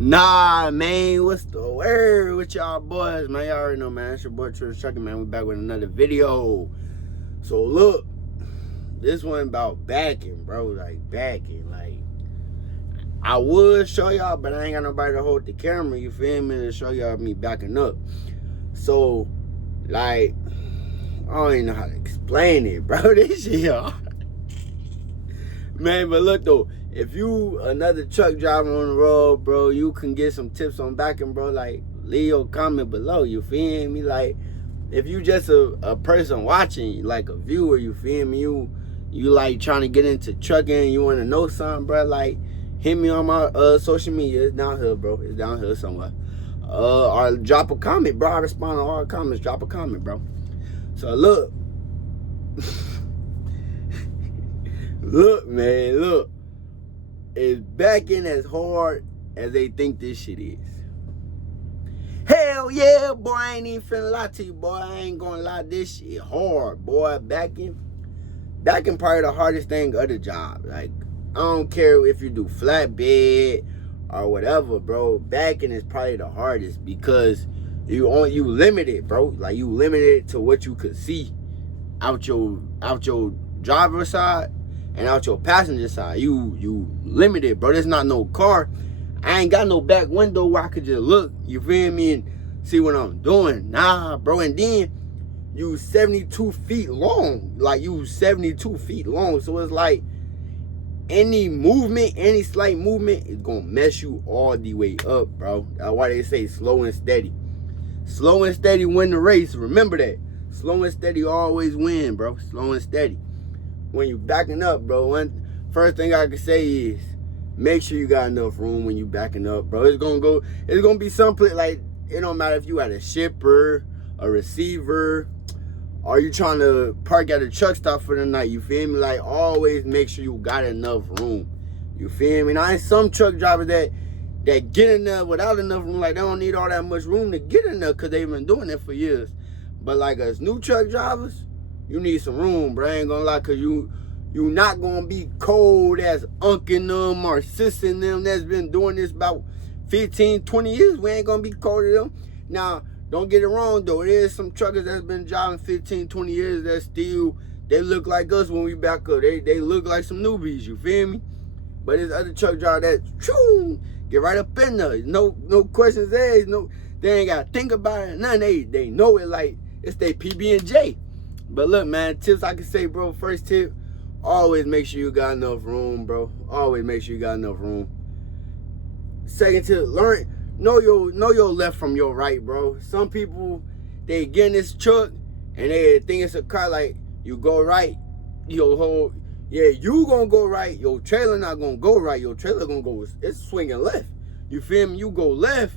Nah, man, what's the word with y'all boys, man? Y'all already know, man. It's your boy TR3NCH TRUCKIN, man. We back with another video. So look, this one about backing, bro. Like backing, like I would show y'all, but I ain't got nobody to hold the camera. You feel me? To show y'all me backing up. So, like, I don't even know how to explain it, bro. This shit hard. Man, but look though, if you another truck driver on the road, bro, you can get some tips on backing, bro. Like, leave your comment below, you feel me? Like, if you just a person watching, like a viewer, you feel me? You like trying to get into trucking, you want to know something, bro, like, hit me on my social media. It's down here, bro. It's down here somewhere. Or drop a comment, bro. I respond to all comments. Drop a comment, bro. So look. Look, man, look. Is backing as hard as they think this shit is? Hell yeah, boy. I ain't even finna lie to you, boy. I ain't gonna lie. This shit hard, boy. Backing probably the hardest thing of the job. Like, I don't care if you do flatbed or whatever, bro. Backing is probably the hardest because you limited, bro. Like, you limited to what you could see out your driver's side and out your passenger side. You limited, bro. There's not no car. I ain't got no back window where I could just look, you feel me, and see what I'm doing. Nah, bro. And then you 72 feet long. Like, you 72 feet long. So it's like any movement, any slight movement is gonna mess you all the way up, bro. That's why they say slow and steady. Slow and steady win the race. Remember that. Slow and steady always win, bro. Slow and steady. When you backing up, bro, first thing I can say is make sure you got enough room when you backing up, bro. It's gonna be someplace, like, it don't matter if you at a shipper, a receiver, or you trying to park at a truck stop for the night, you feel me? Like, always make sure you got enough room, you feel me? Now, there's some truck drivers that get in there without enough room, like, they don't need all that much room to get in there because they've been doing it for years. But like us new truck drivers, you need some room, bro. I ain't gonna lie, because you not gonna be cold as Unc and them or Sis and them that's been doing this about 15, 20 years. We ain't gonna be cold to them. Now, don't get it wrong, though. There's some truckers that's been driving 15, 20 years that still, they look like us when we back up. They look like some newbies, you feel me? But there's other truck drivers that, get right up in there. No questions asked. They ain't got to think about it. None. They know it like it's their PB&J. But look, man, tips I can say, bro. First tip, always make sure you got enough room, bro. Always make sure you got enough room. Second tip, know your left from your right, bro. Some people, they get in this truck and they think it's a car. Like, you go right, you gonna go right. Your trailer not gonna go right. Your trailer gonna go, it's swinging left. You feel me? You go left,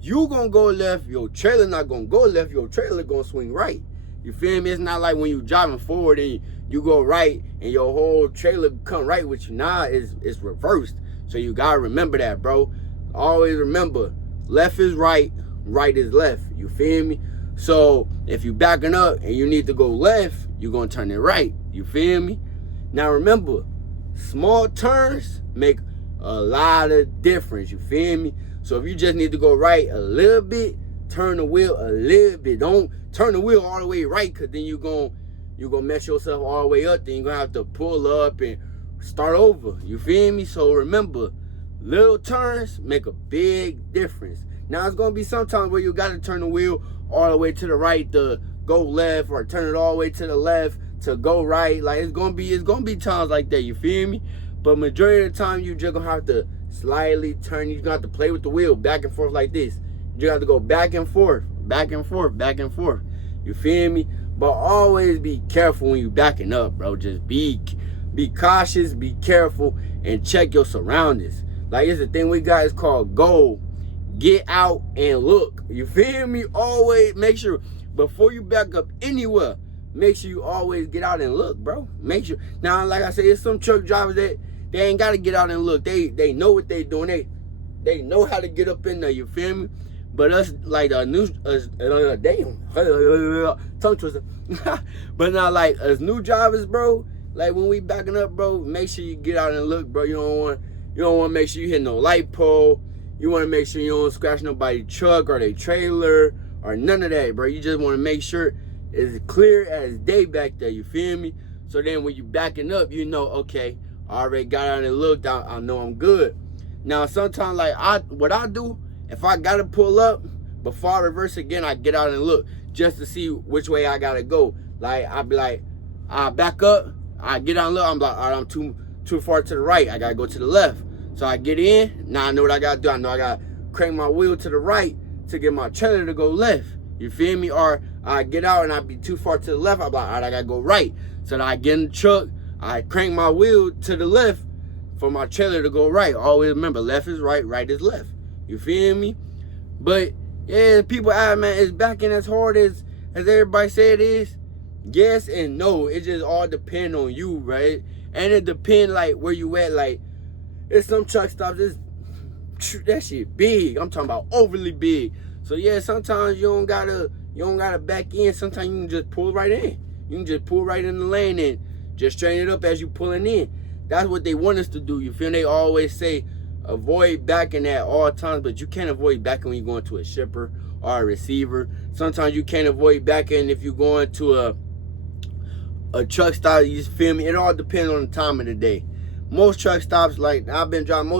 you gonna go left. Your trailer not gonna go left. Your trailer gonna swing right. You feel me? It's not like when you driving forward and you go right and your whole trailer come right with you. Nah, it's reversed. So you gotta remember that, bro. Always remember, left is right, right is left. You feel me? So if you backing up and you need to go left, you're gonna turn it right. You feel me? Now remember, small turns make a lot of difference. You feel me? So if you just need to go right a little bit, turn the wheel a little bit. Don't turn the wheel all the way right, because then you're gonna mess yourself all the way up. Then you're gonna have to pull up and start over. You feel me? So remember, little turns make a big difference. Now, it's gonna be sometimes where you gotta turn the wheel all the way to the right to go left, or turn it all the way to the left to go right. Like, it's gonna be times like that, you feel me? But majority of the time, you just gonna have to slightly turn. You're gonna have to play with the wheel back and forth like this. You have to go back and forth, back and forth, back and forth. You feel me? But always be careful when you backing up, bro. Just be cautious, be careful, and check your surroundings. Like, it's a thing we got, it's called go, get out, and look. You feel me? Always make sure, before you back up anywhere, make sure you always get out and look, bro. Make sure. Now, like I said, there's some truck drivers that they ain't got to get out and look. They know what they doing. They know how to get up in there, you feel me? But us, like, tongue twister. But now, like, as new drivers, bro, like, when we backing up, bro, make sure you get out and look, bro. You don't want to make sure you hit no light pole. You want to make sure you don't scratch nobody's truck or their trailer or none of that, bro. You just want to make sure it's clear as day back there, you feel me? So then when you backing up, you know, okay, I already got out and looked, I know I'm good. Now, sometimes, like, what I do, if I got to pull up, before I reverse again, I get out and look just to see which way I got to go. Like, I'll be like, I back up, I get out and look, I'm like, all right, I'm too far to the right, I got to go to the left. So I get in, now I know what I got to do. I know I got to crank my wheel to the right to get my trailer to go left. You feel me? Or I get out and I be too far to the left, I'm like, all right, I got to go right. So that I get in the truck, I crank my wheel to the left for my trailer to go right. Always remember, left is right, right is left. You feel me? But, yeah, people ask, man, is backing as hard as everybody say it is? Yes and no. It just all depend on you, right? And it depend, like, where you at. Like, it's some truck stops, that shit big. I'm talking about overly big. So, yeah, sometimes you don't gotta back in. Sometimes you can just pull right in. You can just pull right in the lane and just straighten it up as you pulling in. That's what they want us to do. You feel me? They always say avoid backing at all times, but you can't avoid backing when you're going to a shipper or a receiver. Sometimes you can't avoid backing if you're going to a truck stop. You feel me? It all depends on the time of the day. Most truck stops, like I've been driving,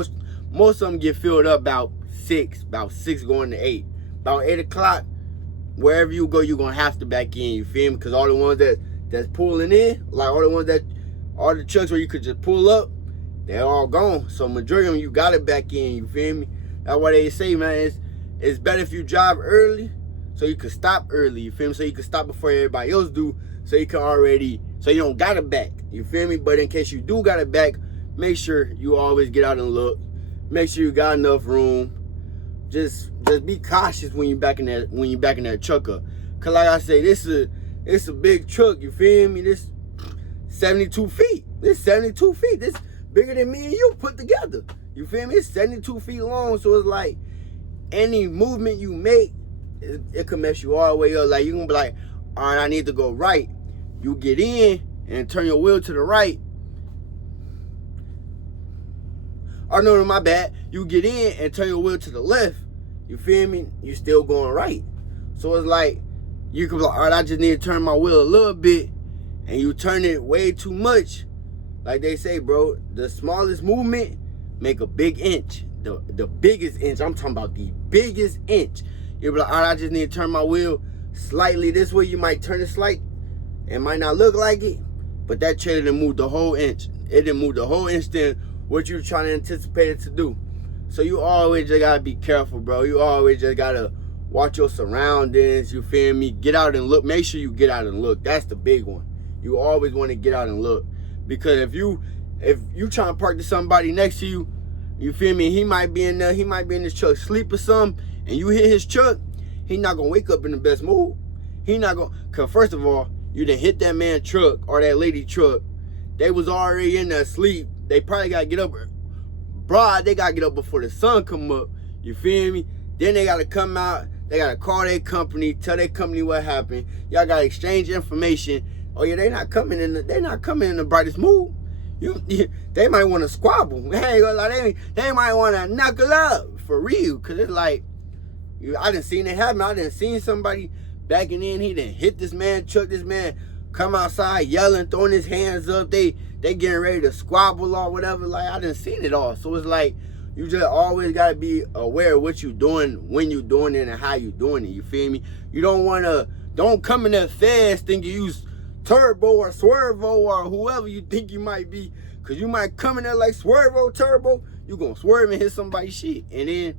most of them get filled up about 6 going to 8. About 8 o'clock, wherever you go, you're gonna have to back in. You feel me? Because all the ones that's pulling in, like all the trucks where you could just pull up, they're all gone. So majority of them, you gotta back in. You feel me? That's why they say, man, it's better if you drive early, so you can stop early. You feel me? So you can stop before everybody else do, so you don't gotta back. You feel me? But in case you do gotta back, make sure you always get out and look. Make sure you got enough room. Just be cautious when you're backing that truck up. Cause like I say, it's a big truck. You feel me? This 72 feet. This 72 feet. This bigger than me and you put together. You feel me? It's 72 feet long. So it's like any movement you make, it can mess you all the way up. Like you gonna be like, all right, I need to go right. You get in and turn your wheel to the right. Or no, my bad. You get in and turn your wheel to the left. You feel me? You still going right. So it's like, you can be like, all right, I just need to turn my wheel a little bit. And you turn it way too much. Like they say, bro, the smallest movement make a big inch. The biggest inch, I'm talking about the biggest inch. You'll be like, all right, I just need to turn my wheel slightly this way. You might turn it slight. It might not look like it, but that trailer didn't move the whole inch. It didn't move the whole inch then what you're trying to anticipate it to do. So you always just gotta be careful, bro. You always just gotta watch your surroundings, you feel me? Get out and look. Make sure you get out and look. That's the big one. You always want to get out and look. Because if you trying to park to somebody next to you, you feel me? He might be in there, he might be in his truck sleep or something, and you hit his truck, he not gonna wake up in the best mood. He not gonna, cause first of all, you done hit that man truck or that lady truck. They was already in there sleep. They probably gotta get up. Broad, they gotta get up before the sun come up. You feel me? Then they gotta come out. They gotta call their company, tell their company what happened. Y'all gotta exchange information. Oh yeah, they not coming in the brightest mood. They might want to squabble. I ain't gonna lie, they might want to knuckle up for real. Cause it's like, I done seen it happen. I done seen somebody backing in. He done hit this man truck. This man come outside yelling, throwing his hands up. They getting ready to squabble or whatever. Like, I done seen it all. So it's like, you just always gotta be aware of what you doing, when you doing it, and how you doing it. You feel me? You don't come in there fast thinking you Turbo or Swervo or whoever you think you might be. Cause you might come in there like Swervo, Turbo. You gonna swerve and hit somebody's shit. And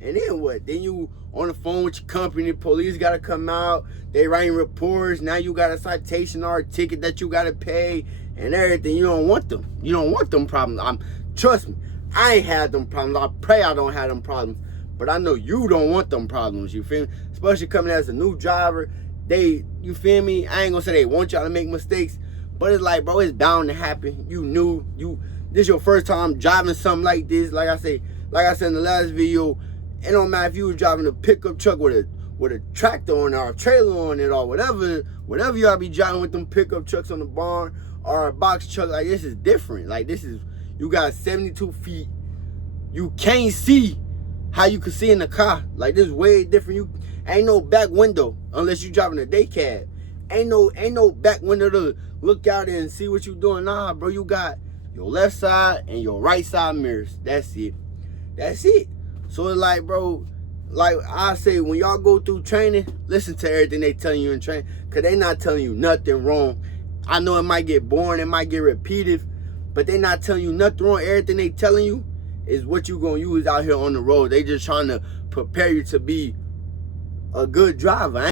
then what? Then you on the phone with your company, the police gotta come out, they writing reports, now you got a citation or a ticket that you gotta pay and everything. You don't want them. You don't want them problems. Trust me, I ain't had them problems. I pray I don't have them problems. But I know you don't want them problems, you feel me? Especially coming as a new driver. You feel me? I ain't gonna say they want y'all to make mistakes, but it's like, bro, it's bound to happen. This your first time driving something like this. Like I said in the last video, it don't matter if you was driving a pickup truck with a tractor on it or a trailer on it or whatever y'all be driving with them pickup trucks on the barn or a box truck. Like, this is different. Like, you got 72 feet. You can't see how you can see in the car. Like, this is way different. You ain't no back window unless you driving a day cab. Ain't no back window to look out and see what you doing. Nah, bro, you got your left side and your right side mirrors. That's it. That's it. So it's like, bro, like I say, when y'all go through training, listen to everything they telling you in training, because they not telling you nothing wrong. I know it might get boring, it might get repetitive, but they not telling you nothing wrong. Everything they telling you is what you gonna use out here on the road. They just trying to prepare you to be a good driver.